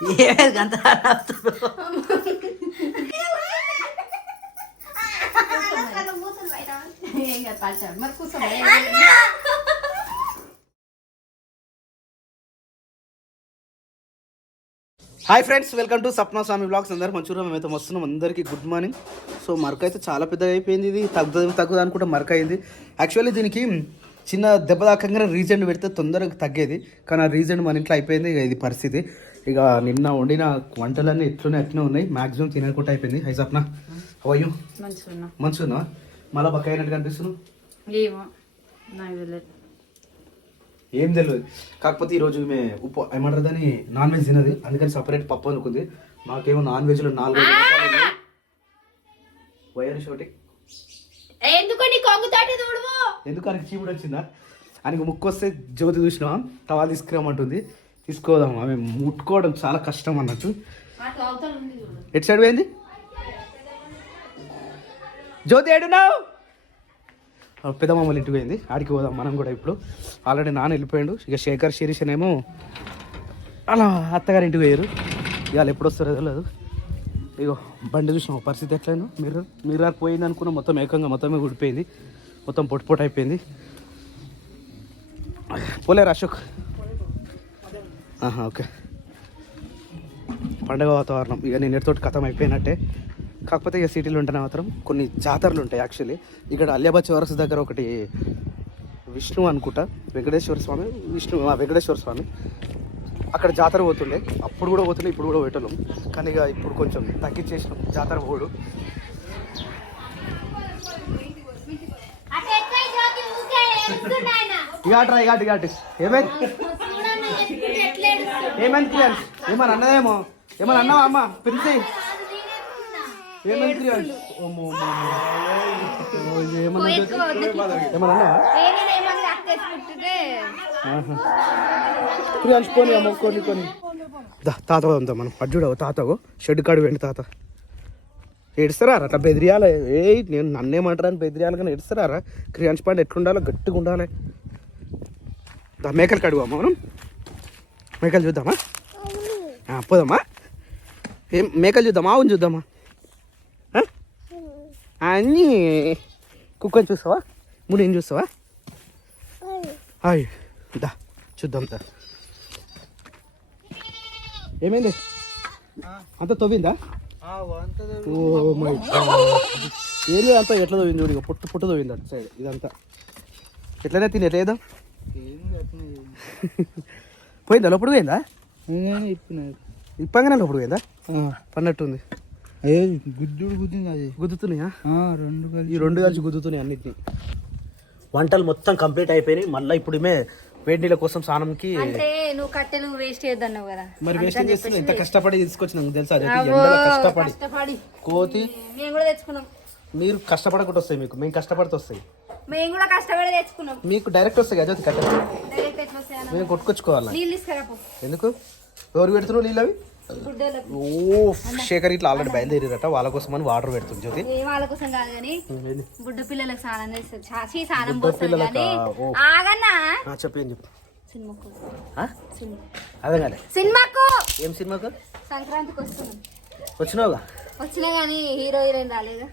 ఏమేది అంత hi friends, welcome to Sapna Swamy blogs. అందరూ మంచిగా మేమైతే వస్తున్నాం. అందరికీ గుడ్ మార్నింగ్. సో మరక అయితే చాలా పెద్దగా అయిపోయింది. ఇది తగ్గుతుంది అనుకుంటే మరక అయింది. యాక్చువల్లీ దీనికి చిన్న దెబ్బ దాకంగానే రీజెంట్ పెడితే తొందరగా తగ్గేది, కానీ ఆ రీజెంట్ మన ఇంట్లో అయిపోయింది. ఇక ఇది పరిస్థితి. ఇక నిన్న వండిన వంటలన్నీ అట్లనే ఉన్నాయి. మ్యాక్సిమం తినకుండా అయిపోయింది. Hi Sapna, how are you? మంచిగా మళ్ళీ బక్క అయినట్టు కనిపిస్తున్నావు. ఏం తెలియదు. కాకపోతే ఈరోజు ఈమె ఏమంటారు దాన్ని నాన్ వెజ్ తినది, అందుకని సపరేట్ పప్పు అనుకుంది. మాకేమో నాన్ వెజ్లో 4 వైర్ షోటి ఎందుకు ఆయనకి చీపుడు వచ్చిందా? ఆయనకి ముక్కు వస్తే జ్యోతి చూసినా తవా తీసుకురామంటుంది. తీసుకోదాం, ఆమె ముట్టుకోవడం చాలా కష్టం అన్నట్టు. ఎటు సైడ్ పోయింది జ్యోతి? ఏడున్నావు? పెద్దమ్మమ్మలు ఇంటికి పోయింది, ఆడికి పోదాం మనం కూడా. ఇప్పుడు ఆల్రెడీ నాన్న వెళ్ళిపోయాడు. ఇక శేఖర్ శిరీష్ ఏమో అలా అత్తగారి ఇంటికి పోయారు. ఇవాళ ఎప్పుడు వస్తారో తెలియదు. ఇగో బండి చూసిన పరిస్థితి ఎట్లయినా మీరు పోయింది అనుకున్న మొత్తం ఏకంగా మొత్తమే ఊడిపోయింది, మొత్తం పొట్టు అయిపోయింది. పోలేరు అశోక్? ఓకే. పండగ వాతావరణం ఇక నిన్నటితోటి కథం అయిపోయినట్టే. కాకపోతే ఇక సిటీలో ఉంటేనే మాత్రం కొన్ని జాతరలు ఉంటాయి. యాక్చువల్లీ ఇక్కడ అలియాబాద్ చౌరస్ దగ్గర ఒకటి విష్ణు అనుకుంటా, వెంకటేశ్వర స్వామి అక్కడ జాతర పోతుండే. అప్పుడు కూడా పోతుండే, ఇప్పుడు కూడా పోయేటోళ్ళం. కానీ ఇక ఇప్పుడు కొంచెం తగ్గించేసినాం జాతర పోడు. ఇక ఏమైంది క్రియాన్స్? ఏమన్నా అన్నదేమో? ఏమన్నా అన్నావా అమ్మ? పిలిచి ఏమైంది క్రియాన్స్? ఏమన్నా క్రియాన్స్? పోనీ అమ్మ కొన్ని తాత పోదాం మనం. అడ్జుడవు తాతగో షెడ్ కాడు వెండి తాత. ఏడుస్తారా అట్లా బెదిరియాలి? నేను నన్నేమంటారని బెదిరియాలి కానీ ఏడుస్తారా? క్రియాన్స్ పండు ఎట్లుండాలో గట్టిగా ఉండాలి. మేకలు కడుగు అమ్మ, మనం మేకలు చూద్దామా? పోదామా? ఏం మేకలు చూద్దామా? ఆవును చూద్దామా? అన్నీ కుక్కని చూస్తావా? ముడిని చూస్తావా? హాయ్ దా చూద్దాం. దా ఏమైంది? అంత తవ్విందా? ఓ మై గాడ్, ఏమి అంతా ఎట్లా తవ్వింది? చూడు, పుట్టు తవ్వింది అటు సైడ్. ఇదంతా ఎట్లనే తినేదా? పోయిందా? లోపల పోయిందా? ఇప్పగానే లోపల పోయిందా? పన్నట్టుంది. అయ్యే గుద్దింది. అది గుద్దుతున్నాయా? ఈ రెండు కలిసి గుద్దుతున్నాయి అన్నిటిని. వంటలు మొత్తం కంప్లీట్ అయిపోయినాయి. మళ్ళీ ఇప్పుడు వేడి నీళ్ళ కోసం స్నానంకి. నువ్వు కట్టెలు వేస్ట్ చేయొద్దన్నావు కదా, మరి వేస్ట్ చేస్తున్నా. ఎంత కష్టపడి తీసుకొచ్చినాము తెలుసా? కష్టపడి కోతి మేము కూడా తెచ్చుకున్నాం. మీరు కష్టపడకుండా వస్తాయి, మీకు మేము కష్టపడితే వస్తాయి. మేము కూడా కష్టపడి తెచ్చుకున్నాం. మీకు డైరెక్ట్ వస్తాయి కదా కట్టెలు, మేము కొట్టుకొచ్చుకోవాలి. ఎందుకు? ఎవరు పెడుతున్నావు నీళ్ళు? అవి శేఖర్ ఇట్లా ఆల్రెడీ బయలుదేరారట, వాళ్ళ కోసం అని వాటర్ పెడుతుంది జ్యోతి. వాళ్ళ కోసం కాదు కానీ బుడ్డ పిల్లలకు స్నానం చేస్తారు. చెప్పేం చెప్పు. అదే కాలే సినిమాకు. ఏం సినిమాకు? సంక్రాంతికి వస్తున్నాం. వచ్చినా కానీ హీరో హీరోయిన్ రాలేదు.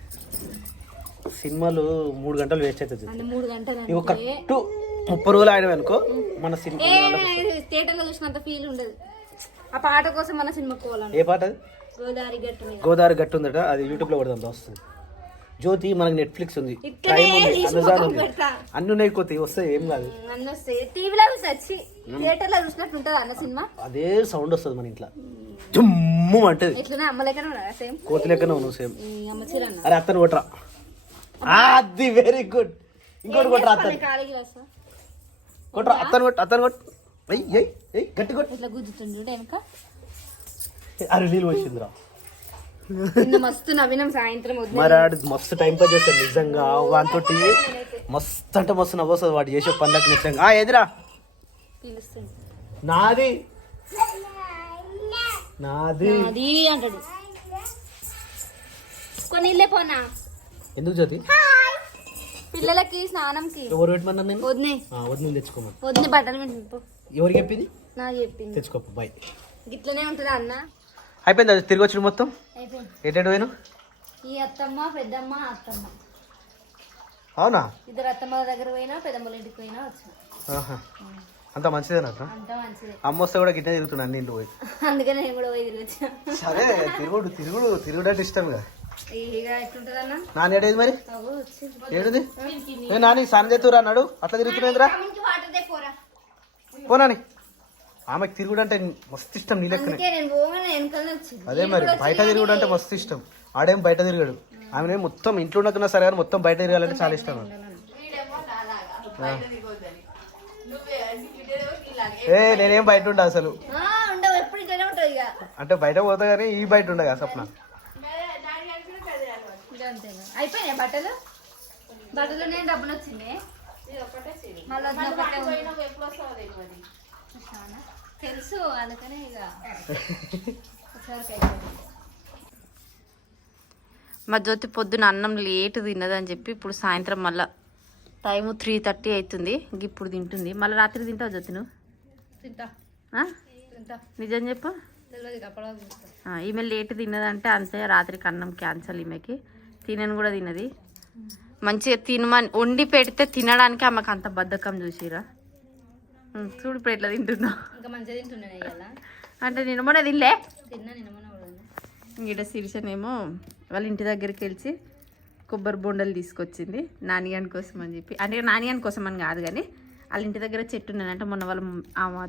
సినిమాలు 3 గంటలు వేస్ట్ అవుతుంది. 3 గంటలు కరెక్ట్ 30 రోజులు ఆడినవి అనుకో మన సినిమా. థియేటర్ లో చూసినంత ఫీల్ ఉండదు. ఆ పాట కోసం మన సినిమాకి పోవాలి. ఏ పాట? గోదావరి గట్టు ఉందట, అది యూట్యూబ్ లో కూడా వస్తుంది. జ్యోతి మనకి నెట్ఫ్లిక్స్ ఉంది, ప్రైమ్ ఉంది, అమెజాన్ ఉంది, అన్ని ఉన్నాయి. కొత్త వస్తాయి, ఏం కాదు. అదే సౌండ్ వస్తుంది మన ఇంట్లో, జమ్ము అంటది. కోతి లెక్కనే ఉన్నావు సేమ్. అరే అత్తను కొట్రా. అది వెరీ గుడ్. ఇంకోటి కొట్రా, అత్తను కొట్రా. అత్తను కొట్టు. గట్టి కొట్టు. అరే నీళ్ళు వచ్చిందిరా. మస్తు నవ్వినాం సాయంత్రం. మరి మస్తు టైం పాస్ చేస్తాడు నిజంగా. వాటితో మస్తు అంటే మస్తు నవ్వు వస్తుంది వాడు చేసే పనులకు నిజంగా. ఎదురా నాది అంటాడు. కొన్ని పోనా ఎందుకు జ్యోతి? పిల్లలకి స్నానంకి ఎవరు పెట్టమన్నారు? నేను వద్దు తెచ్చుకోమని. వద్దు బట్టలు. ఎవరికి చెప్పింది? నాకు చెప్పింది. తెచ్చుకోప బాయ్. గిట్లనే ఉంటుందా అన్న? అయిపోయింది అది తిరిగి వచ్చి మొత్తం అయిపోయింది. ఎటు పోయిను? ఈ అత్తమ్మ పెద్దమ్మ అత్తమ్మ అవునా? ఇద్దరు అత్తమ్మ దగ్గర పోయినా పెద్దమ్మల ఇంటికి పోయినా వచ్చిన. ఆహా. అంత మంచిదేనా? అంత మంచిది. అమ్మ వస్తే కూడా గిట్టే తిరుగుతున్నా అన్ని ఇంట్లో పోయి. అందుకని నేను కూడా పోయి తిరిగి వచ్చా. సరే తిరుగుడు అంటే ఇష్టం కదా. ఇక ఎట్లుంటది అన్న? నాన్న ఏడేది మరి అవ్వు వచ్చింది. ఏంటిది? నేను నాని స్నానం చేతురా అన్నాడు, అట్లా తిరుగుతున్నాయిరా. పోనాని ఆమెకు తిరుగుడు అంటే మస్తు ఇష్టం నీ లెక్కనే. అందుకే నేను పోగానే వెనకాలనే వచ్చింది. అదే మరి బయట తిరుగుడు అంటే మస్తు ఇష్టం. ఆడేం బయట తిరిగాడు, ఆమె మొత్తం ఇంట్లో ఉండకున్నా సరే కానీ మొత్తం బయట తిరగాలంటే చాలా ఇష్టం. నేనేం బయట ఉండ అసలు. ఉండవు, ఎప్పుడు ఇట్లనే ఉంటుంది ఇక. అంటే బయట పోతా కానీ ఈ బయట ఉండగా సప్న. అయిపోయినాయి బట్టలు. బట్టలు డబ్బులు వచ్చింది. తెలుసు అందుకనే ఇక మా జ్యోతి పొద్దున అన్నం లేట్ తిన్నదని చెప్పి ఇప్పుడు సాయంత్రం మళ్ళీ టైము 3:30 అవుతుంది. ఇప్పుడు తింటుంది. మళ్ళీ రాత్రి తింటావు జ్యోతి నువ్వు? తింటా. నిజం చెప్పు. ఈమె లేట్ తిన్నదంటే అంతే, రాత్రికి అన్నం క్యాన్సల్. ఈమెకి తినను కూడా తినది. మంచిగా తినమని వండి పెడితే తినడానికి ఆమెకు అంత బద్ధకం చూసిరా. చూడు ఇప్పుడు ఎట్లా తింటున్నా. ఇంకా మంచిగా తింటున్నాను కదా. అంటే నేను మొన్న తినలే. తిన్నా నేను మొన్న కూడా. ఈడ శిరీషనేమో వాళ్ళ ఇంటి దగ్గరికి వెళ్ళి కొబ్బరి బొండలు తీసుకొచ్చింది నానిగాని కోసం అని చెప్పి. అంటే నానిగాని కోసం అని కాదు కానీ వాళ్ళ ఇంటి దగ్గర చెట్టు ఉన్నదంటే మొన్న వాళ్ళ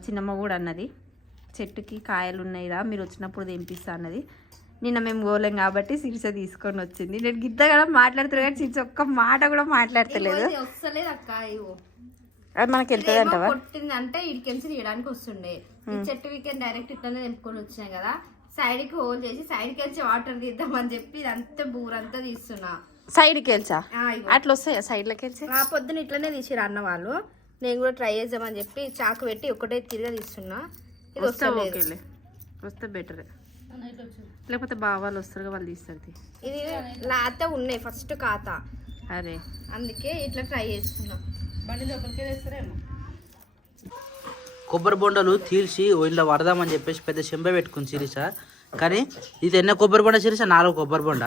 చిన్నమ్మ కూడా అన్నది చెట్టుకి కాయలు ఉన్నాయిరా మీరు వచ్చినప్పుడు తెంపిస్తా అన్నది. నిన్న మేము గోలేం కాబట్టి శిరీష తీసుకొని వచ్చింది. నేను గిద్దగా మాట్లాడుతున్నా కానీ శిరీష ఒక్క మాట కూడా మాట్లాడతలేదు. వస్తలేదు అక్క. ఇవో అది మనకి వెళ్తుంది అంటవా? కొట్టింది అంటే ఇడికెళ్ళి తీయడానికి వస్తుండే. ఈ చెట్టు వీకెండ్ డైరెక్ట్ ఇట్లనే తెంపుకొని వచ్చినాయి కదా. సైడ్ కి హోల్ చేసి సైడ్ కి వచ్చి వాటర్ తీద్దామని చెప్పి ఇదంతా బూరంతా తీస్తున్నా. సైడ్కి వెళ్చా అట్లా వస్తాయా సైడ్లకి వెళ్ళి? పొద్దున ఇట్లనే తీసిరు అన్న వాళ్ళు. నేను కూడా ట్రై చేద్దామని చెప్పి చాకు పెట్టి ఒకటే తిరిగా తీస్తున్నా. ఇది వస్తే వస్తే బెటర్. లేకపోతే బావాళ్ళు వస్తారు వాళ్ళు తీస్తారు. ఇది లాత ఉన్నాయి ఫస్ట్ ఖాతా. అరే అందుకే ఇట్లా ట్రై చేస్తున్నా. బండి లోపలికే తెస్తారేమో. కొబ్బరి బొండలు తీల్చి ఇలా వడదామని చెప్పేసి పెద్ద చెంబ పెట్టుకుంది శిరీష. కానీ ఇది ఎన్న కొబ్బరి బొండ శిరీష? 4 కొబ్బరి బొండ.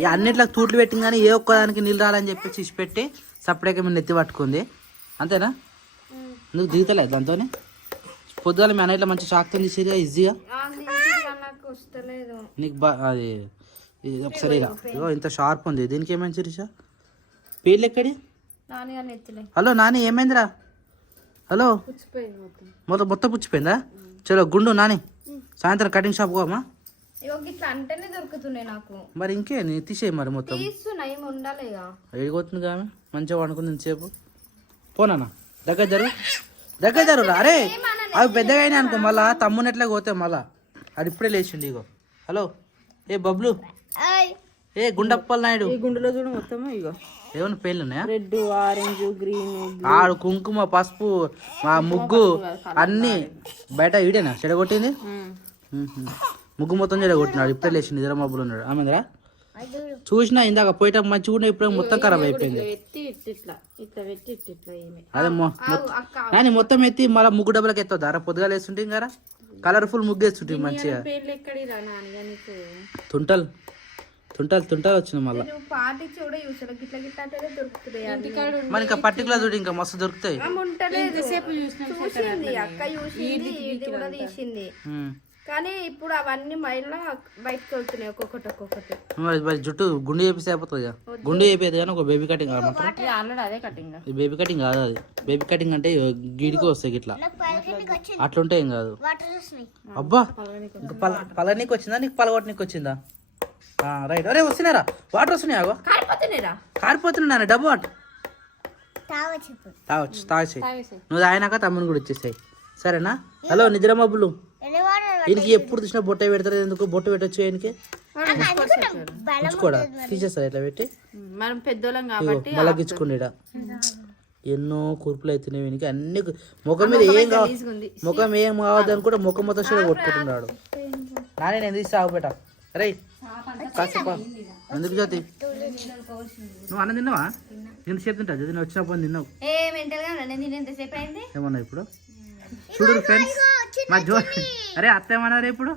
ఈ అన్నిట్లో తూట్లు పెట్టింది కానీ ఏ ఒక్కదానికి నీళ్ళు రాలని చెప్పి ఇచ్చి పెట్టి సపరేట్గా మేము నెత్తి పట్టుకుంది. అంతేనా? నువ్వు దిగుతలేదు దాంతో? పొద్దుగాల మీ అన్నిట్లో మంచి షాక్ తుంది సిరియా ఈజీగా. నీకు అది ఒకసారి ఇలా ఇగో ఇంత షార్ప్ ఉంది. దీనికి ఏమైంది శిరీష? పేర్లు ఎక్కడి? హలో నాని ఏమైందిరా? హలో మొత్తం పుచ్చిపోయిందా? చలో గుండు నాని సాయంత్రం కటింగ్ షాప్ పోమా. అంటేనే దొరుకుతున్నాయి నాకు. మరి ఇంకే నీ తీసేయి మరి మొత్తం. ఏడిపోతుంది ఆమె మంచిగా వండుకుంది ఇంతసేపు. పోనా దగ్గర జరుగు. అరే అవి పెద్దగా అయినా అనుకో మళ్ళా తమ్మునెట్లా పోతే మళ్ళా అది ఇప్పుడే లేచిండు. ఇగో హలో ఏ బబ్లు ఏ గుండప్పల్ నాయుడు. ఈ గుండెలో చూడు మొత్తం ఇగో ఏమన్నా పేర్లు ఉన్నాయా? రెడ్, ఆరెంజ్, గ్రీన్, ఆడు కుంకుమ పసుపు మా ముగ్గు అన్ని బయట ఈడేనా చెడగొట్టింది? ముగ్గు మొత్తం చెడగొట్టినాడు. ఇప్పుడే లేచి నిద్ర మబ్బులు ఉన్నాడు. ఆమెరా చూసినా ఇందాక పోయేట మంచిగా ఉండే ఇప్పుడు మొత్తం ఖరాబ్ అయిపోయింది. అదే కానీ మొత్తం ఎత్తి మళ్ళీ ముగ్గు డబ్బులకి ఎత్తా ధర పొద్దుగా వేస్తుంటే ఇంకా కలర్ఫుల్ ముగ్గు వేస్తుంటే మంచిగా. తుంటలు వచ్చినాయి మళ్ళీ. మరి ఇంకా పర్టికులర్ చూడు ఇంకా మస్తు దొరుకుతాయి. కానీ ఇప్పుడు అవన్నీ మైళ్ళ బయటకు వెళ్తున్నాయి ఒక్కొక్కటి. మరి జుట్టు గుండు చేపిస్తే అయిపోతుంది కదా. గుండు చేపేది కానీ ఒక బేబీ కటింగ్ కావాలంటే అదే కటింగ్. బేబీ కటింగ్ కాదు అది. బేబీ కటింగ్ అంటే గీడికి వస్తాయి ఇట్లా అట్లుంటే ఏం కాదు. అబ్బా పలనీకి వచ్చిందా నీకు పలగొట్టనీకి వచ్చిందా? రైట్. అరే వస్తున్నారా వాటర్ వస్తున్నాయా? కారిపోతున్నాయి డబ్బు వాటర్ తాగచ్చు. నువ్వు తాగినాక తమ్ముని కూడా ఇచ్చేసాయి సరేనా? హలో నిద్ర మబ్బులు ఈయనకి ఎప్పుడు చూసినా బొట్ట పెడతారు. ఎందుకు బొట్ట పెట్టచ్చు? ఆయనకి ఉంచుకోడా తీసేస్తారు ఇట్లా పెట్టి మనం పెద్దోళ్ళం కాబట్టి మళ్ళా గిచ్చుకునేడా. ఎన్నో కుర్పులు అవుతున్నాయి వీనికి. అన్ని ముఖం మీద ముఖం ఏం కావద్దు అని కూడా ముఖం మొత్తం కూడా కొట్టుకుంటున్నాడు. నానే నేను తీసి ఆగుబెట్ట. రే కాసేపా ఎందుకు జ్యోతి నువ్వు అన్నం తిన్నావా? నేను సేపు తింటా జ్యోతి వచ్చినప్పుడు తిన్నావు ఏమన్నా ఇప్పుడు చూడు ఫ్రెండ్స్ మా జ్యోతి అరే అత్త ఏమన్నారు ఇప్పుడు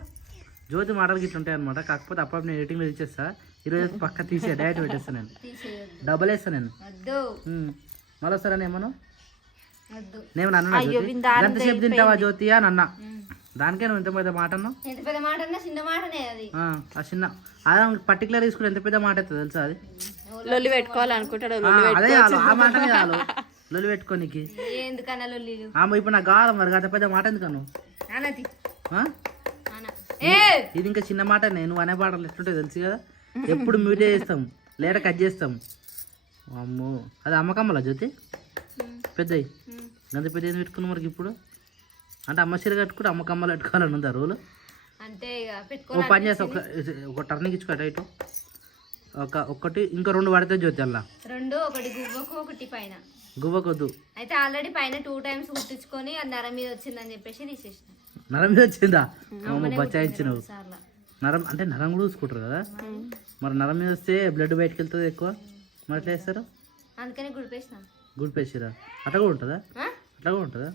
జ్యోతి మాటలు గిట్ల ఉంటాయి అనమాట. కాకపోతే అప్పుడు నేను ఎడిటింగ్లో ఇచ్చేస్తా. ఈరోజు పక్క తీసే డైరెక్ట్ పెట్టేస్తాను నేను, డబల్ వేస్తాను నేను. మళ్ళీ వస్తారని ఏమన్నా నేను అన్నా ఎంతసేపు తింటావా జ్యోతి అని అన్నా. దానికే నువ్వు ఎంత పెద్ద మాట అన్నావు. ఆ చిన్న అదే పర్టికులర్ తీసుకుని ఎంత పెద్ద మాట అవుతుంది తెలుసా అది. లొల్లి పెట్టుకోవాలనుకుంటాడు. అదే ఆ మాట చాలు లొల్లి పెట్టుకోనికి. ఇప్పుడు నాకు కావాలి మరి అంత పెద్ద మాట ఎందుకు నువ్వు. ఇది ఇంకా చిన్న మాట. నేను అనే పాటలు ఎట్లుంటాయి తెలుసు కదా. ఎప్పుడు మ్యూటే చేస్తాం లేట కట్ చేస్తాం. అమ్మో అది అమ్మకమ్మలా జ్యోతి పెద్దవి గంత పెద్ద ఏం పెట్టుకున్నాం మరి ఇప్పుడు. అంటే అమ్మ చీర కట్టుకుంటే అమ్మకమ్మలు పెట్టుకోవాలని ఉందా రూలు. ఓ పని చేస్తా ఒక టర్నింగ్ ఇచ్చుకో ఇటు ఒకటి ఇంకా 2 పడితే జ్యోతి అలా 2 ఒకటి గువ్వకు ఒకటి పైన గువ్వకొద్దు. అయితే ఆల్రెడీ పైన 2 times కుట్టించుకొని అది నరం మీద వచ్చిందని చెప్పేసి తీసేసిన. నరం మీద వచ్చిందా బచాయించినవు. నరం అంటే నరం కూడా చూసుకుంటారు కదా. మరి నరం మీద వస్తే బ్లడ్ బయటకు వెళ్తుంది ఎక్కువ. మరి ఎట్లా వేస్తారు. అందుకని గుడిపేసిన. గుడిపేసిరా అట్లా కూడా ఉంటుందా. అట్లా కూడా ఉంటుందా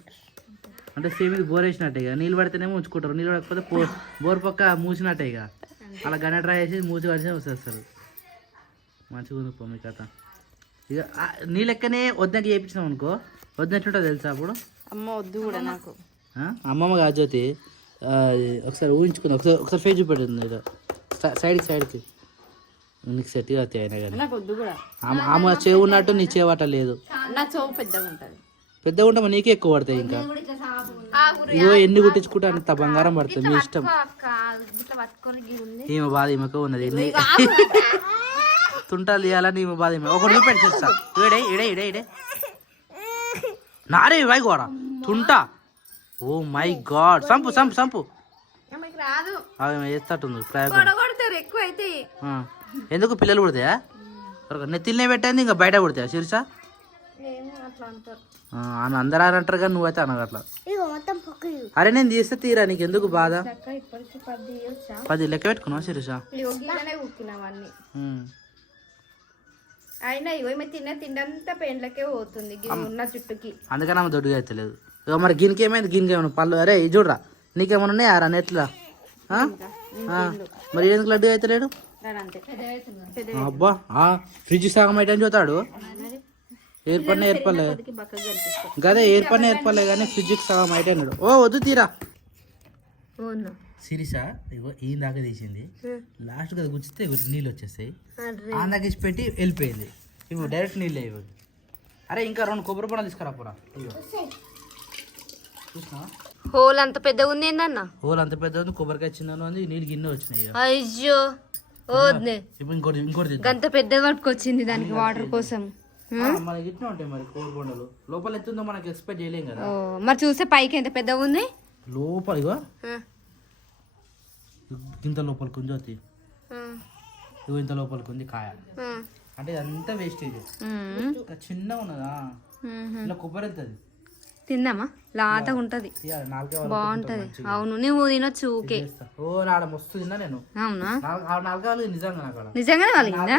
అంటే సేమ్ ఇది బోర్ వేసినట్టే ఇక. నీళ్ళు పడితేనేమో ఉంచుకుంటారు, నీళ్ళు పడకపోతే బోర్ పక్క మూసినట్టే ఇక. అలా గన డ్రై చేసి మూసి కలిసి వచ్చేస్తారు. మంచిగా ఉంది పో మీ కథ. ఇక నీ లెక్కనే వద్దకి చేయించినాం అనుకో వద్దనట్టుంటో తెలుసా అప్పుడు. అమ్మ వద్దు కూడా నాకు. అమ్మమ్మ కాదు జ్యోతి ఒకసారి ఊహించుకుంది. ఒకసారి ఫేస్ చూపెట్టింది ఇక సైడ్కి నీకు సెట్ అవుతాయి అయినా కానీ. నాకు వద్దు కూడా. ఆమె చేవు ఉన్నట్టు నీ చేవట లేదు. నా చెవు పెద్దగా ఉంటుంది. పెద్దగా ఉంటే నీకే ఎక్కువ పడతాయి. ఇంకా ఇగో ఎన్ని కుట్టించుకుంటే అంత బంగారం పడుతుంది మీ ఇష్టం. ఈమె బాధ ఈమెకు ఉన్నది. తుంటాలు తీయాలని ఈమె బాధ ఈమె. ఒకటి చూపెట్టి చేస్తా ఇడే ఇడే ఇడే ఇడే నారే వై కూడా తుంటా. ఓ మై గాడ్ సంపు సంపు సంపు వేస్తట్టుంది ఎక్కువ అయితే. ఎందుకు పిల్లలు పుడతాయా నెత్తిల్నే పెట్టింది ఇంకా బయట పుడతాయా శిర్షా. అందరూ అని అంటారు కానీ నువ్వైతే అనగట్లా. అరే నేను తీస్తే తీరా నీకు ఎందుకు బాధ. 10 లెక్క పెట్టుకున్నావు శిరీష. అయినా ఇగో తిండంతా పెండ్లకే పోతుంది ఉన్న చుట్టుకి. అందుకని ఆమె దొడ్డుగా అవుతలేదు. ఇక మరి గినికి ఏమైంది. గినికి ఏమైనా పళ్ళు అరే ఇది చూడరా నీకేమైనా ఉన్నాయా రా నెట్లా. మరి ఎందుకు లడ్డు అవుతలేడు. అబ్బా ఫ్రిడ్జ్ సగం అయితే చూతాడు. ఏర్పడిన గదే ఏర్పడలే కానీ ఫ్రిడ్జ్కి సగం అయితే అన్నాడు. ఓ వద్దు తీరా శిరీష. ఇగో ఈ దాకా తీసింది లాస్ట్ కదా గుచ్చితే నీళ్ళు వచ్చేస్తాయి. దాకా ఇచ్చి పెట్టి వెళ్ళిపోయింది. ఇప్పుడు డైరెక్ట్ నీళ్ళు ఇవ్వ. అరే ఇంకా 2 కొబ్బరి బొండాలు తీసుకురా పోరా. చూసినా హోల్ అంత పెద్దగా ఉంది ఏందన్న. హోల్ అంత పెద్ద ఉంది. కొబ్బరికాయ చిన్న ఉంది. నీళ్ళు గిన్నె వచ్చినాయి. అయ్యో ఇంకోటి అంత పెద్దది పట్టుకొచ్చింది దానికి వాటర్ కోసం. మనకి ఇట్లా ఉంటాయి మరి కొబ్బరి బొండలు. లోపల ఎత్తుందో మనకి ఎక్స్పెక్ట్ చేయలేం కదా. మరి చూస్తే పైకి ఎంత పెద్దగా ఉంది. లోపల ఇగో ఇంత లోపలికి ఉంది జ్యోతి. ఇగో ఇంత లోపలికి ఉంది కాయ. అంటే ఇదంతా వేస్టేజ్. చిన్నగా ఉన్నదా ఇలా కొబ్బరి వెళ్తుంది. తిందామా లాతగా ఉంటది బాగుంటది. అవును నువ్వు తినొచ్చు ఊకే. ఓ నాడ మస్తు తిన్నా నేను. అవునా నాలుగు నిజంగా నాకు నిజంగానే కలిగిందా.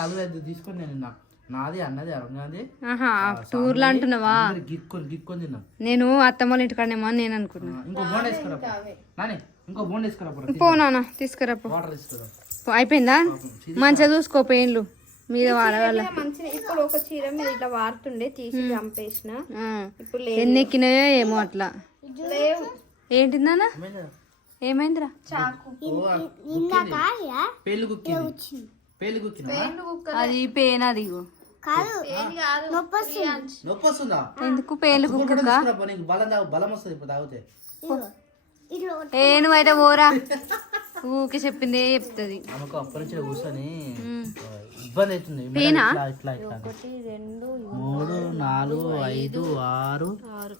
45 తీసుకొని నేను తిన్నా. నాది అన్నది అరంగాది టూర్ లో అంటున్నావా. గిక్కొని తిన్నా. నేను అత్తమ్మ ఇంటికాడేమో అని నేను అనుకున్నా. ఇంకో బోండ్ వేసుకురా నాని. ఇంకో బోండ్ వేసుకురా పోనా తీసుకురా. వాటర్ తీసుకురా. అయిపోయిందా మంచిగా చూసుకో పెయిన్లు మీద వాడగల. ఇప్పుడు ఒక చీర మీద ఇట్లా వారుతుండే తీసి చంపేసిన. ఇప్పుడు ఎన్ని ఎక్కినాయో ఏమో అట్లా. ఏంటిందన్నా ఏమైందిరా. అది పెయిన్. అది ఎందుకు పేలు కుక్క. ఏ నువ్వైతే పోరా ఊకే చెప్పిందే చెప్తుంది. కూర్చొని ఇబ్బంది అవుతుంది. 1 2 3 4 5 6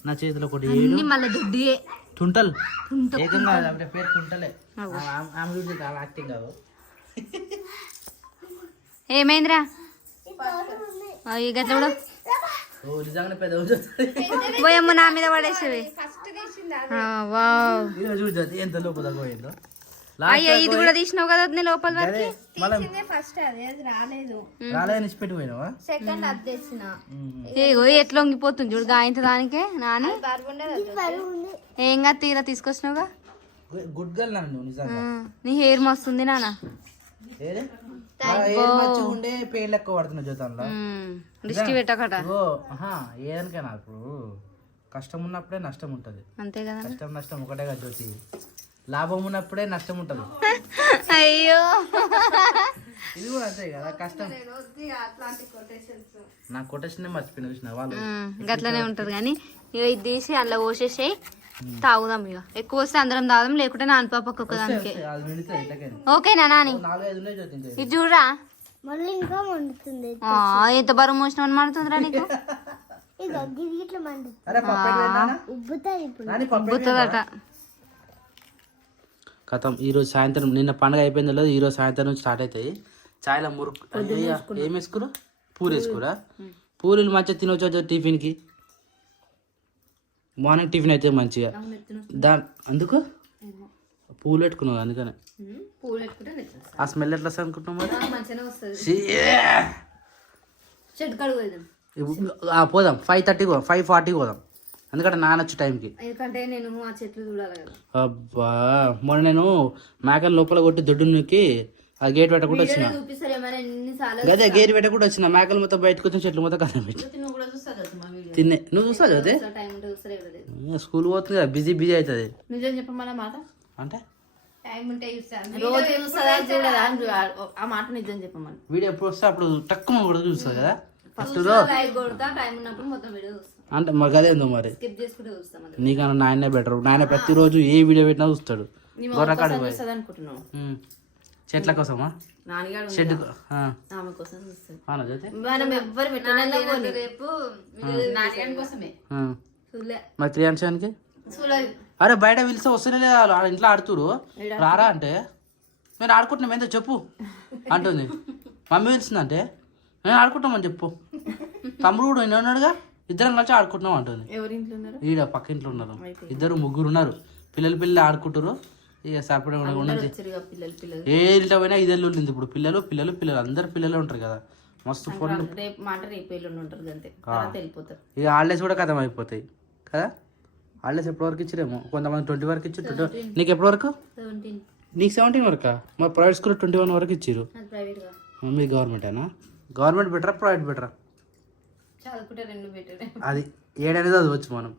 నా చేతిలో 7 మళ్ళీ దుడ్డియే తుంటలు ఏకంగా పేరు తుంటలే. యాక్టింగ్ కాదు. ఏమైందిరా గట్ల కూడా నిజంగానే పెద్ద పోయమ్మ నా మీద పడేసేవి. ఎంత లోపల పోయిందో అయ్యో ఇది కూడా తీసినావు కదా వదిన లోపల వరకు మళ్ళీ ఫస్ట్ అది రాలేదు రాలేదని ఇచ్చిపెట్టి పోయినావా సెకండ్ అది తెచ్చిన ఏగో ఎట్లా వంగిపోతుంది చూడు గాయంత దానికే నాని ఏం కాదు తీరా తీసుకొచ్చినావుగా గుడ్ గర్ల్ నన్ను నిజంగా నీ హెయిర్ మస్తుంది నాన్న మంచిగా ఉండే పెయిన్ లెక్క పడుతున్నా జీవితంలో దృష్టి పెట్టకట ఏదనికైనా ఇప్పుడు కష్టం ఉన్నప్పుడే నష్టం ఉంటది అంతే కదా కష్టం నష్టం ఒకటే కదా జ్యోతి లాభం ఉన్నప్పుడే నష్టం ఉంటది అయ్యో ఇది కూడా అంతే కదా కష్టం నా కొటేషన్ మర్చిపోయిన చూసిన వాళ్ళు గట్లనే ఉంటది కానీ ఇక ఇది తీసి అందులో పోసేసాయి తాగుదాం ఇక ఎక్కువ వస్తే అందరం తాగుదాం లేకుంటే నాన్న పాపకు ఒక్కదానికి అది మిడితే ఇట్లకైనా ఓకేనా నాని 4-5 ఉన్నాయి జ్యోతి ఇంకా. ఇది చూడరా మళ్ళీ ఇంకా మండుతుంది ఎంత బరువు మోసిన మాడుతుందిరా నీకు ఇక గిది ఇట్లా మండుతుంది అరే పప్పు ఎక్కడ నాన్న? ఉబ్బుతాయి ఇప్పుడు నాని పప్పు ఎక్కడ? గుర్తుందట కథం ఈరోజు సాయంత్రం నిన్న పండుగ అయిపోయిందో లేదు ఈరోజు సాయంత్రం నుంచి స్టార్ట్ అవుతాయి చాయ్లో మురుకు ఏం వేసుకురా పూరి వేసుకురా పూరీలు మంచిగా తినవచ్చు టిఫిన్కి మార్నింగ్ టిఫిన్ అయితే మంచిగా అందుకు పూలు పెట్టుకున్నావు అందుకనే పూలు పెట్టుకుంటే ఆ స్మెల్ ఎట్లా వస్తుంది అనుకుంటున్నావు మరి మంచిగానే వస్తుంది ఛీ! చెట్టు కడుగు పోయిదాం పోదాం 5:30 5:40 పోదాం ఎందుకంటే నానొచ్చు టైంకి ఎందుకంటే నేను ఆ చెట్లు చూడాలి కదా అబ్బా మొన్న నేను మేకల లోపల కొట్టి దొడ్డు నూకి ఆ గేట్ పెట్టకుండా వచ్చిన చూపిస్తారు ఏమైనా ఎన్నిసార్లు గదే గేట్ పెట్టకుండా వచ్చిన మేకలు మొత్తం బయటకు వచ్చిన చెట్లు మొత్తం కథ పెట్టి నువ్వు కూడా చూస్తా కదా మా వీడియో తిన్నే నువ్వు చూస్తావు అదే టైం ఉంటే చూస్తారు ఎవరు స్కూల్ పోతుంది కదా బిజీ అవుతుంది నిజం చెప్పమన్న మాట అంటే టైం ఉంటే చూస్తాను రోజు చూస్తుందా చూడదా అని ఆ మాట నిజం చెప్పమని వీడియో ఎప్పుడు వస్తే అప్పుడు తక్కువ కూడా చూస్తుంది కదా ఫస్ట్ లైక్ కొడతా టైం ఉన్నప్పుడు మొత్తం వీడియో చూస్తాం అంటే మాకు అదే ఉందో మరి స్కిప్ చేసుకుంటే చూస్తాం అది నీకన్నా నాయనే బెటర్ నాయన ప్రతిరోజు ఏ వీడియో పెట్టినా చూస్తాడు గొర్రెకాడు పోయి చూస్తుంది అనుకుంటున్నావు చెట్ల కోసమా నాన్నగాడు షెడ్ ఆమె కోసం చూస్తాడు అవునా జ్యోతి మనం ఎవ్వరు పెట్టినా రేపు నాన్నగాడి కోసమే చూడలే మరి 3 అంశానికి చూడలేదు అరే బయట పిలిస్తే వస్తేనే లేదా వాళ్ళ ఇంట్లో ఆడుతురు రారా అంటే నేను ఆడుకుంటున్నాం ఏందో చెప్పు అంటుంది మమ్మీ పిలిచిందంటే నేను ఆడుకుంటామని చెప్పు తమ్ముడు కూడా నేను ఉన్నాడుగా ఇద్దరం కలిసి ఆడుకుంటున్నాం అంటుంది ఎవరి ఇంట్లో ఉన్నారు ఈడ పక్క ఇంట్లో ఉన్నారు 2-3 ఉన్నారు పిల్లలు ఆడుకుంటారు ఇక సపరేట్ ఉన్నది వచ్చారుగా పిల్లలు ఏ ఇంట్లో పోయినా ఇదే ఉంది ఇప్పుడు పిల్లలు అందరు పిల్లలు ఉంటారు కదా మస్తు ఫోన్ రేపు మాట రేపు ఎల్లుండి ఉంటారు అంతే తర్వాత వెళ్ళిపోతారు ఇక హాలిడేస్ కూడా కథం అయిపోతాయి కదా హాలిడేస్ ఎప్పటి వరకు ఇచ్చిరేమో కొంతమంది 20 వరకు ఇచ్చారు నీకు ఎప్పటి వరకు 17 నీకు 17 వరకా మా ప్రైవేట్ స్కూల్ 21 వరకు ఇచ్చారు అది ప్రైవేట్ గా మీ గవర్నమెంటేనా గవర్నమెంట్ బెటరా ప్రైవేట్ బెటరా చదువుకుంటే రెండు బెటర్ అది 7 అనేది చదవచ్చు మనం